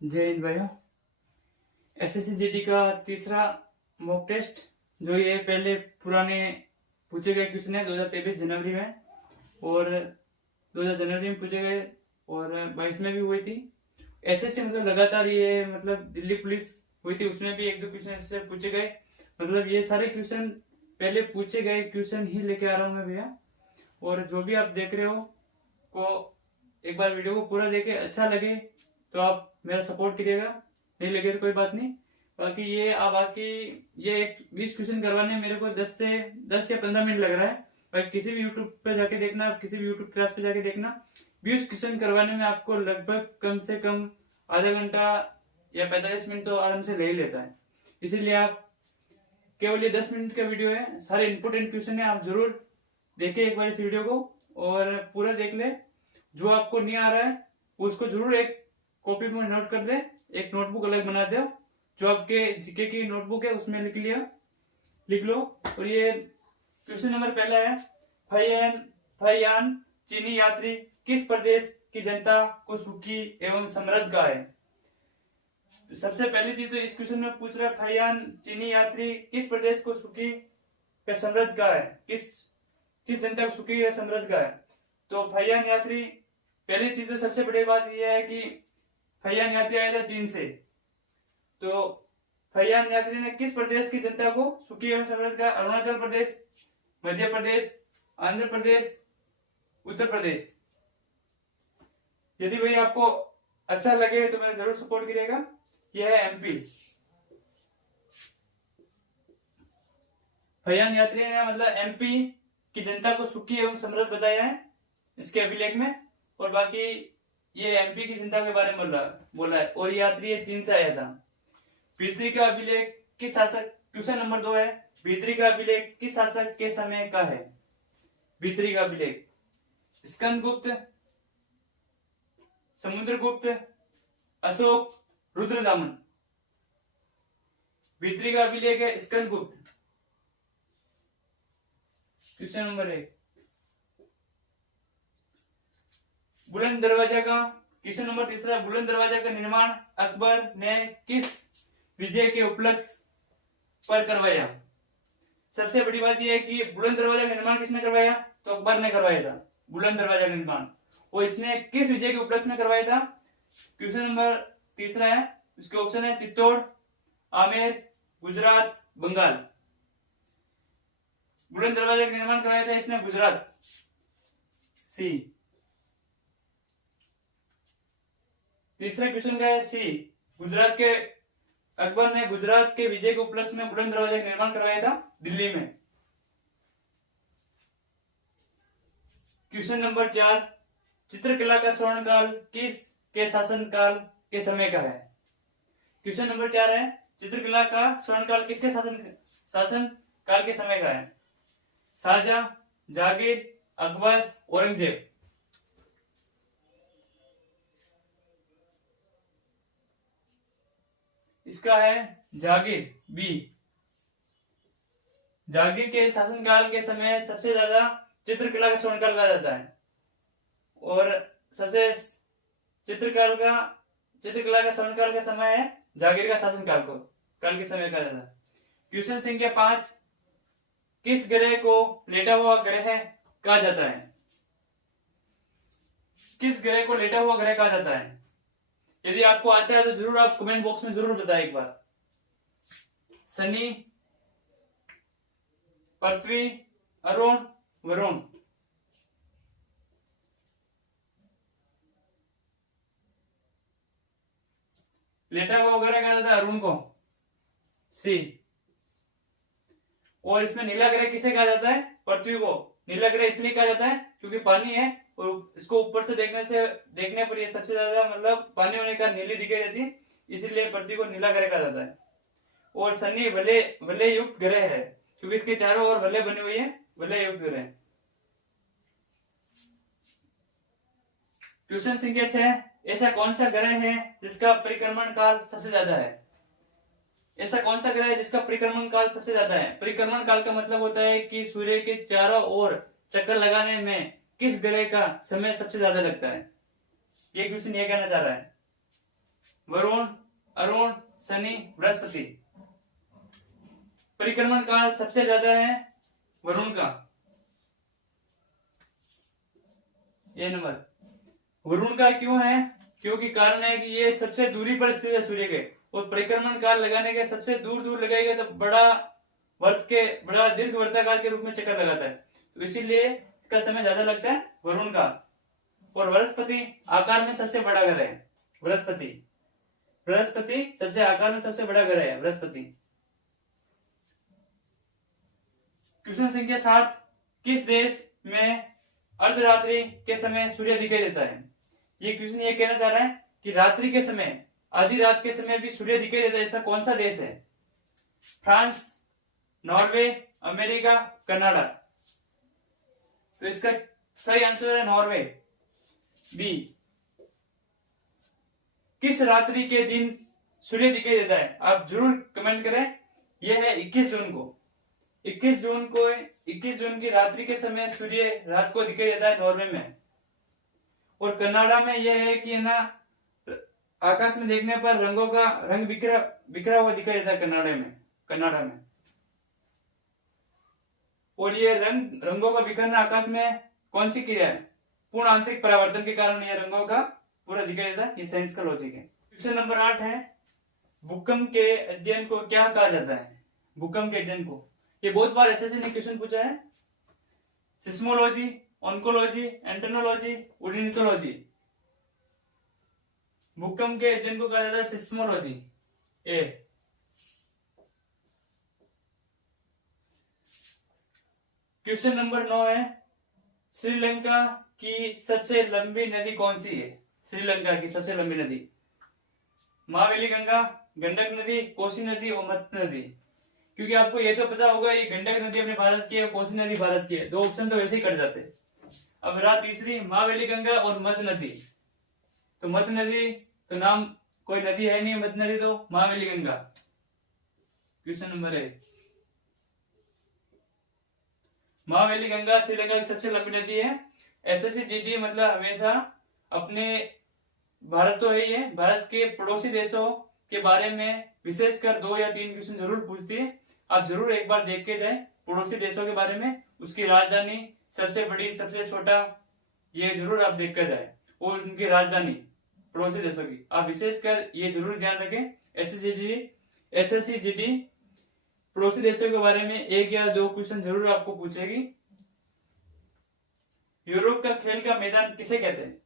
जय हिंद भाइयों। SSC GD का तीसरा मॉक टेस्ट जो ये पहले पुराने पूछे गए क्वेश्चन है 2023 जनवरी में और 2000 जनवरी में पूछे गए और 22 में भी हुई थी। एसएससी मतलब लगातार ये मतलब दिल्ली पुलिस हुई थी, उसमें भी एक दो क्वेश्चन ऐसे पूछे गए। मतलब ये सारे क्वेश्चन पहले पूछे गए क्वेश्चन ही लेके आ रहा हूँ मैं भैया। और जो भी आप देख रहे हो को एक बार वीडियो को पूरा देखे, अच्छा लगे तो आप मेरा सपोर्ट करिएगा, नहीं लगे तो कोई बात नहीं। बाकी ये एक 20 क्वेश्चन करवाने मेरे को 10 या 15 मिनट लग रहा है। बाकी किसी भी यूट्यूब पे जाके देखना, किसी भी यूट्यूब क्लास पे जाके देखना, 20 क्वेश्चन करवाने में आपको लगभग कम से कम आधा घंटा या 45 मिनट तो आराम से ले ही लेता है। इसीलिए आप केवल ये 10 मिनट का वीडियो है, सारे इंपोर्टेंट क्वेश्चन है, आप जरूर देखिए एक बार इस वीडियो को और पूरा देख ले। जो आपको नहीं आ रहा है उसको जरूर एक कॉपी में नोट कर दे, एक नोटबुक अलग बना दो, जो आपके जीके की नोटबुक है उसमें लिख लो। और ये क्वेश्चन नंबर पहला है, फैयान चीनी यात्री किस प्रदेश की जनता को सुखी एवं समृद्ध कहा है? सबसे पहली चीज तो इस क्वेश्चन में पूछ रहा है, फैयान चीनी यात्री किस प्रदेश को सुखी या समृद्ध कहा है? किस जनता को सुखी या समृद्ध कहा है? तो फैयान यात्री, पहली चीज तो सबसे बड़ी बात यह है कि फैयान यात्री आया था चीन से। तो फैयान यात्री ने किस प्रदेश की जनता को सुखी एवं समृद्ध कहा? अरुणाचल प्रदेश, मध्य प्रदेश, आंध्र प्रदेश, उत्तर प्रदेश। यदि भाई आपको अच्छा लगे तो मेरा जरूर सपोर्ट करिएगा। यह है एमपी। फैयान यात्री ने मतलब एमपी की जनता को सुखी एवं समृद्ध बताया है इसके अभिलेख में। और बाकी ये एमपी की जनता के बारे में बोला है। और यात्री चीन से आया था। भीतरी का अभिलेख किस शासक, क्वेश्चन नंबर 2 है, भीतरी का अभिलेख किस शासक के समय का है? भीतरी का अभिलेख स्कंदगुप्त, समुद्रगुप्त, अशोक, रुद्रदामन। भीतरी का अभिलेख है स्कंदगुप्त। क्वेश्चन नंबर 1, बुलंद दरवाजा का, क्वेश्चन नंबर 3, बुलंद दरवाजा का निर्माण अकबर ने किस विजय के उपलक्ष्य पर करवाया? सबसे बड़ी बात यह है कि बुलंद दरवाजा का निर्माण किसने करवाया? तो अकबर ने करवाया था बुलंद दरवाजा का निर्माण। और इसने किस विजय के उपलक्ष्य में करवाया था? क्वेश्चन नंबर 3 है, उसके ऑप्शन है चित्तौड़, आमेर, गुजरात, बंगाल। बुलंद दरवाजा का निर्माण करवाया था इसने गुजरात, सी। तीसरा क्वेश्चन का है सी, गुजरात के अकबर ने गुजरात के विजय के उपलक्ष्य में बुलंद दरवाजा का निर्माण करवाया था दिल्ली में। क्वेश्चन नंबर 4, चित्रकला का स्वर्णकाल किस के शासनकाल के समय का है? क्वेश्चन नंबर 4 है, चित्रकला का स्वर्णकाल किसके शासनकाल के समय का है? शाहजहां, जहांगीर, अकबर, औरंगजेब। इसका है जहांगीर, बी। जहांगीर के शासनकाल के समय सबसे ज्यादा चित्रकला का स्वर्णकाल कहा जाता है। और सबसे चित्रकला का स्वर्णकाल का समय है जहांगीर का शासनकाल के समय कहा जाता है। क्वेश्चन संख्या 5, किस ग्रह को लेटा हुआ ग्रह कहा जाता है? किस ग्रह को लेटा हुआ ग्रह कहा जाता है? यदि आपको आता है तो जरूर आप कमेंट बॉक्स में जरूर बताएं एक बार। शनि, पृथ्वी, अरुण, वरुण। लेटा हुआ ग्रह कहा जाता है अरुण को, सी। और इसमें नीला ग्रह किसे कहा जाता है? पृथ्वी को। नीला ग्रह इसलिए कहा जाता है क्योंकि पानी है और इसको ऊपर से देखने पर ये सबसे ज्यादा मतलब पानी होने का नीली दिखाई देती है, इसीलिए पृथ्वी को नीला ग्रह कहा जाता है। और शनि वलय युक्त ग्रह है क्योंकि इसके चारों ओर वलय बनी हुई है, वलय युक्त ग्रह। क्वेश्चन संख्या 6, ऐसा कौन सा ग्रह है जिसका परिक्रमण काल सबसे ज्यादा है? ऐसा कौन सा ग्रह है जिसका परिक्रमण काल सबसे ज्यादा है? परिक्रमण काल का मतलब होता है कि सूर्य के चारों ओर चक्कर लगाने में किस ग्रह का समय सबसे ज्यादा लगता है। ये क्वेश्चन ये कहना चाह रहा है। वरुण, अरुण, शनि, बृहस्पति। परिक्रमण काल सबसे ज्यादा है वरुण का, ये नंबर। वरुण का क्यों है? क्योंकि कारण है कि ये सबसे दूरी पर स्थित है सूर्य के, और परिक्रमण काल लगाने के सबसे दूर दूर लगाएगा तो बड़ा दीर्घ वर्ताकार के रूप में चक्कर लगाता है, तो इसीलिए इसका समय ज्यादा लगता है वरुण का। और बृहस्पति आकार में सबसे बड़ा ग्रह है, बृहस्पति सबसे आकार में सबसे बड़ा ग्रह है बृहस्पति। क्वेश्चन संख्या 7, किस देश में अर्धरात्रि के समय सूर्य दिखाई देता है? ये क्वेश्चन ये कहना चाह रहा है कि रात्रि के समय, आधी रात के समय भी सूर्य दिखाई देता है, ऐसा कौन सा देश है? France, Norway, America, Canada. तो इसका सही आंसर है नॉर्वे, बी। किस रात्रि के दिन सूर्य दिखाई देता है? आप जरूर कमेंट करें। यह है 21 जून को, 21 जून की रात्रि के समय सूर्य रात को दिखाई देता है नॉर्वे में। और कनाडा में यह है कि ना आकाश में देखने पर रंगों का रंग बिखरा हुआ दिखाई देता है कनाडा में। और ये रंगों का बिखरना आकाश में कौन सी क्रिया है? पूर्ण आंतरिक परावर्तन के कारण ये रंगों का पूरा दिखाई देता है। ये साइंस का लॉजिक है। क्वेश्चन नंबर 8 है, भूकंप के अध्ययन को क्या कहा जाता है? भूकंप के अध्ययन को, ये बहुत बार एसएससी ने क्वेश्चन पूछा है। Seismology, oncology, entomology, ornithology. भूकंप के अध्ययन को कहा जाता है सिस्मोलॉजी, ए। क्वेश्चन नंबर 9 है, श्रीलंका की सबसे लंबी नदी कौन सी है? श्रीलंका की सबसे लंबी नदी, महावेली गंगा, गंडक नदी, कोसी नदी और मत नदी। क्योंकि आपको ये तो पता होगा ये गंडक नदी अपने भारत की है, कोसी नदी भारत की है, 2 ऑप्शन तो वैसे ही कट जाते। अब रहा तीसरी, महावेली गंगा और मत नदी। तो मत नदी तो नाम कोई नदी है नहीं, मत नदी तो महावेली गंगा। क्वेश्चन नंबर 1, महावेली गंगा श्रीलंका की सबसे लंबी नदी है। एसएससी जीडी मतलब हमेशा अपने भारत तो है ही है, भारत के पड़ोसी देशों के बारे में विशेषकर 2 या 3 क्वेश्चन जरूर पूछती है। आप जरूर एक बार देख के जाए पड़ोसी देशों के बारे में, उसकी राजधानी, सबसे बड़ी, सबसे छोटा, ये जरूर आप देख कर जाए, और उनकी राजधानी पड़ोसी देशों की आप विशेषकर ये जरूर ध्यान रखें। एसएससी जीडी पड़ोसी देशों के बारे में 1 या 2 क्वेश्चन जरूर आपको पूछेगी। यूरोप का खेल का मैदान किसे कहते हैं?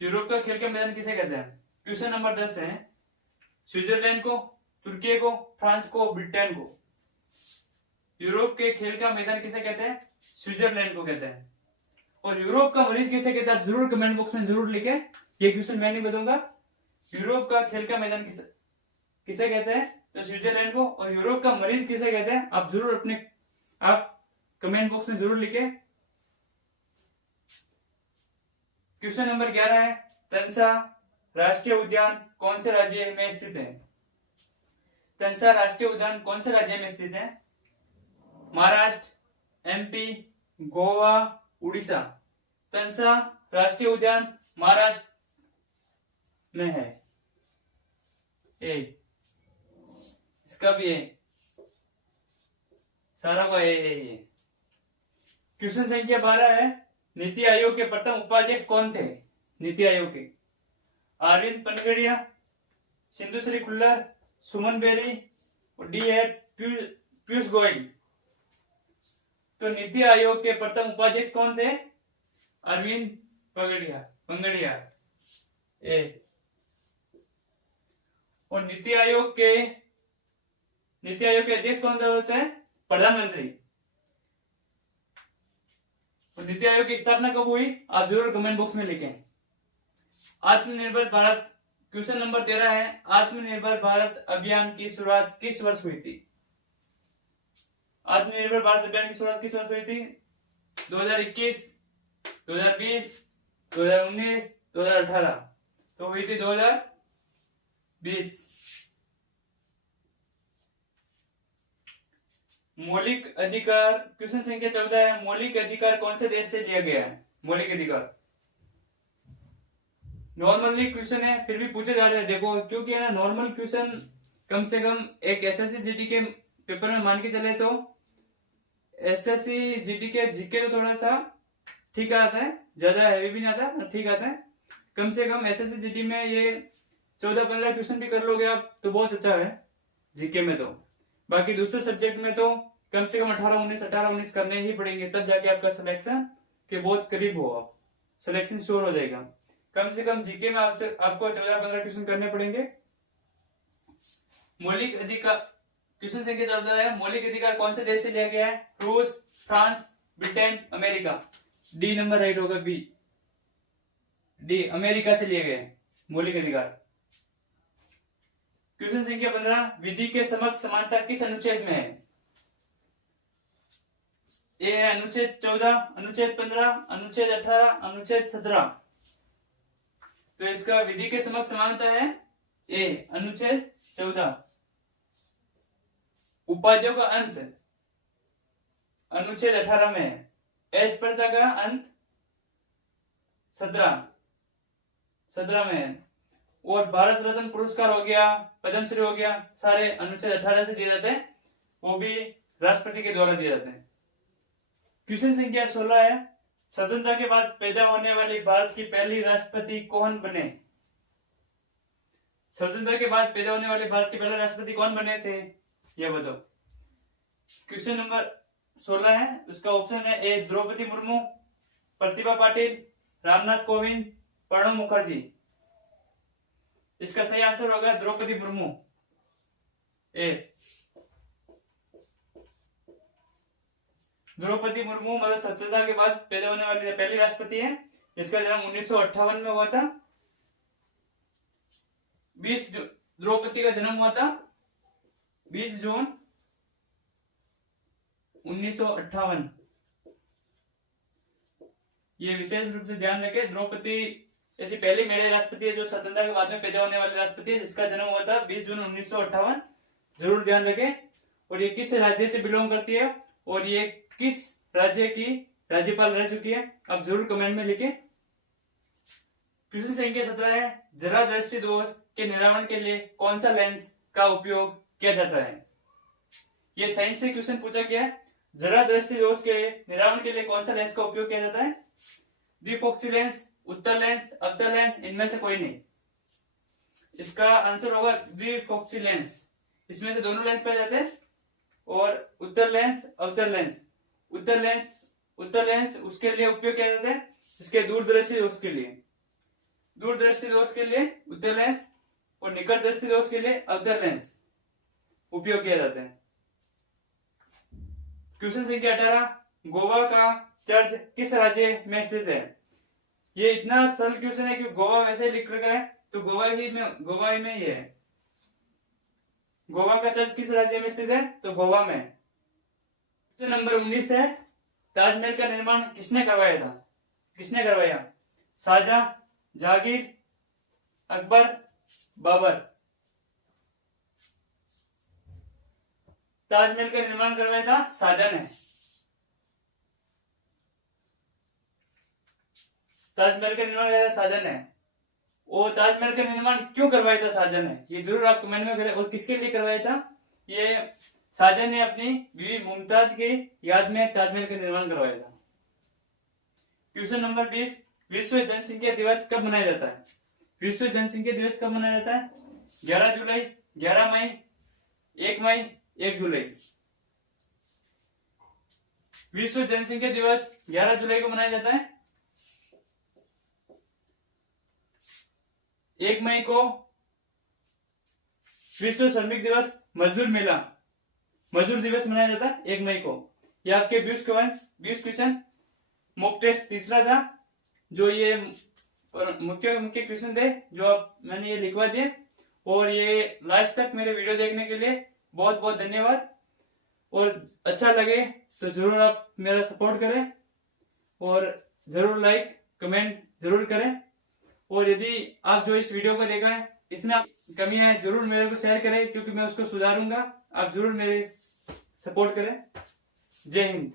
यूरोप का खेल का मैदान किसे कहते हैं? क्वेश्चन नंबर 10 है, स्विट्जरलैंड को, तुर्की को, फ्रांस को, ब्रिटेन को। यूरोप के खेल का मैदान किसे कहते हैं? स्विट्जरलैंड को कहते हैं। और यूरोप का मरीज किसे कहते हैं? जरूर कमेंट बॉक्स में जरूर लिखें, ये क्वेश्चन मैं नहीं बताऊंगा। यूरोप का खेल का मैदान किसे कहते हैं? तो स्विट्जरलैंड को। और यूरोप का मरीज किसे कहते हैं? आप जरूर आप कमेंट बॉक्स में जरूर लिखें। क्वेश्चन नंबर 11 है, तंसा राष्ट्रीय उद्यान कौन से राज्य में स्थित है? तंसा राष्ट्रीय उद्यान कौन से राज्य में स्थित है? महाराष्ट्र, एमपी, गोवा, उड़ीसा। तंसा राष्ट्रीय उद्यान महाराष्ट्र में है, ए। इसका भी है, सारा का ए। क्वेश्चन संख्या 12 है, नीति आयोग के प्रथम उपाध्यक्ष कौन थे? नीति आयोग के अरविंद पनगड़िया, सिंधुश्री खुल्लर, सुमन बेरी और डी है पीयूष गोयल। तो नीति आयोग के प्रथम उपाध्यक्ष कौन थे? अरविंद पंगड़िया, ए। और नीति आयोग के अध्यक्ष कौन होते हैं? प्रधानमंत्री। और नीति आयोग की स्थापना कब हुई? आप जरूर कमेंट बॉक्स में लिखें। आत्मनिर्भर भारत, क्वेश्चन नंबर 13 है, आत्मनिर्भर भारत अभियान की शुरुआत किस वर्ष हुई थी? आत्मनिर्भर भारत अभियान की शुरुआत किस वर्ष हुई थी? 2021, 2020, 2019, 2018। तो हुई थी 2020। मौलिक अधिकार, क्वेश्चन संख्या 14 है, मौलिक अधिकार कौन से देश से लिया गया है? मौलिक अधिकार नॉर्मली क्वेश्चन है फिर भी पूछे जा रहे हैं। देखो क्योंकि है ना नॉर्मल क्वेश्चन कम से कम एक एसएससी जीडी के पेपर में मान के चले तो एसएससी जीडी के जीके तो थोड़ा सा ठीक आता है, ज्यादा हैवी भी नहीं आता, ठीक आता है। कम से कम एसएससी जीडी में ये 14-15 क्वेश्चन भी कर लोगे आप तो बहुत अच्छा है जीके में। तो बाकी दूसरे सब्जेक्ट में तो कम से कम 18-19 करने ही पड़ेंगे, तब जाके आपका सिलेक्शन के बहुत करीब हो, आप सिलेक्शन श्योर हो जाएगा। कम से कम जीके में आपको 14-15 क्वेश्चन करने पड़ेंगे। मौलिक अधिकार क्वेश्चन संख्या 14 है। मौलिक अधिकार कौन से देश से लिया गया है? रूस, France, Britain, America. D number right होगा, बी डी अमेरिका से लिए गए मौलिक अधिकार। क्वेश्चन संख्या 15, विधि के समक्ष समानता किस अनुच्छेद में है? ए है अनुच्छेद 14, अनुच्छेद 15, अनुच्छेद 18, अनुच्छेद 17। तो इसका विधि के समक्ष समानता है ए अनुच्छेद 14। उपाधियों का अंत अनुच्छेद 18 में है। स्पर्धा का अंत 17 में है। और भारत रत्न पुरस्कार हो गया, पद्मश्री हो गया, सारे अनुच्छेद 18 से दिए जाते हैं, वो भी राष्ट्रपति के द्वारा दिए जाते हैं। क्वेश्चन संख्या 16 है। स्वतंत्रता के बाद पैदा होने वाली भारत की पहली राष्ट्रपति कौन बने? स्वतंत्रता के बाद पैदा होने वाले भारत के पहले राष्ट्रपति कौन बने थे, यह बताओ। क्वेश्चन नंबर 16 है, उसका ऑप्शन है ए द्रौपदी मुर्मू, प्रतिभा पाटिल, रामनाथ कोविंद, प्रणब मुखर्जी। इसका सही आंसर होगा द्रौपदी मुर्मू, ए द्रौपदी मुर्मू मतलब स्वतंत्रता के बाद पैदा होने वाली पहली राष्ट्रपति है। इसका जन्म 1958 में हुआ था। 20 द्रौपदी का जन्म हुआ था 20 जून 1958। ये विशेष रूप से ध्यान रखें, द्रौपदी ऐसी पहली महिला राष्ट्रपति है जो स्वतंत्रता के बाद में पैदा होने वाली राष्ट्रपति है, जिसका जन्म हुआ था 20 जून 1958। जरूर ध्यान रखें। और ये किस राज्य से बिलोंग करती है और ये किस राज्य की राज्यपाल रह चुकी है, आप जरूर कमेंट में लिखें। क्वेश्चन संख्या 17 है। जरा दृष्टि दोष के निराकरण के लिए कौन सा लेंस का उपयोग किया जाता है? ये साइंस से क्वेश्चन पूछा गया है। जरा दृष्टि दोष के निराकरण के लिए कौन सा लेंस का उपयोग किया जाता है? द्विफोक्सी लेंस, उत्तल लेंस, अवतल लेंस, इनमें से कोई नहीं। इसका आंसर होगा द्विफोक्सी लेंस। इसमें से दोनों लेंस पाए जाते हैं। और उत्तल लेंस, अवतल लेंस, उत्तल लेंस उसके लिए उपयोग किया जाता है जिसके दूरदृष्टि दोष के लिए, दूरदृष्टि दोष के लिए उत्तल लेंस और निकट दृष्टि दोष के लिए अवतल लेंस उपयोग किया जाता है। क्वेश्चन संख्या 18। गोवा का चर्च किस राज्य में स्थित है? ये इतना सरल क्वेश्चन है कि गोवा वैसे ही लिख रखा है तो गोवा में ही है। गोवा का चर्च किस राज्य में स्थित है? तो गोवा में। क्वेश्चन नंबर 19 है। ताजमहल का निर्माण किसने करवाया था? किसने करवाया? शाहजहां, जहांगीर, अकबर, बाबर। ताजमहल का निर्माण करवाया था शाहजहां ने। ताजमहल का निर्माण करवाया था शाहजहां ने। और ताजमहल का निर्माण क्यों करवाया था शाहजहां ने, ये जरूर आप कमेंट में करें। और किसके लिए करवाया था? ये शाहजहां ने अपनी बीवी मुमताज की याद में ताजमहल का निर्माण करवाया था। Question number 20। विश्व जनसंख्या दिवस कब मनाया जाता है? विश्व जनसंख्या दिवस कब मनाया जाता है? 11 जुलाई, 11 मई, 1 मई, 1 जुलाई। विश्व जनसंख्या दिवस 11 जुलाई को मनाया जाता है। 1 मई को विश्व श्रमिक दिवस, मजदूर दिवस मनाया जाता है 1 मई को। ये आपके 20 क्वेश्चन मॉक टेस्ट तीसरा था, जो ये मुख्य क्वेश्चन थे जो मैंने ये लिखवा दिए। और ये लास्ट तक मेरे वीडियो देखने के लिए बहुत बहुत धन्यवाद। और अच्छा लगे तो जरूर आप मेरा सपोर्ट करें और जरूर लाइक कमेंट जरूर करें। और यदि आप जो इस वीडियो को देखा है इसमें कमियां हैं जरूर मेरे को शेयर करें, क्योंकि मैं उसको सुधारूंगा। आप जरूर मेरे सपोर्ट करें। जय हिंद।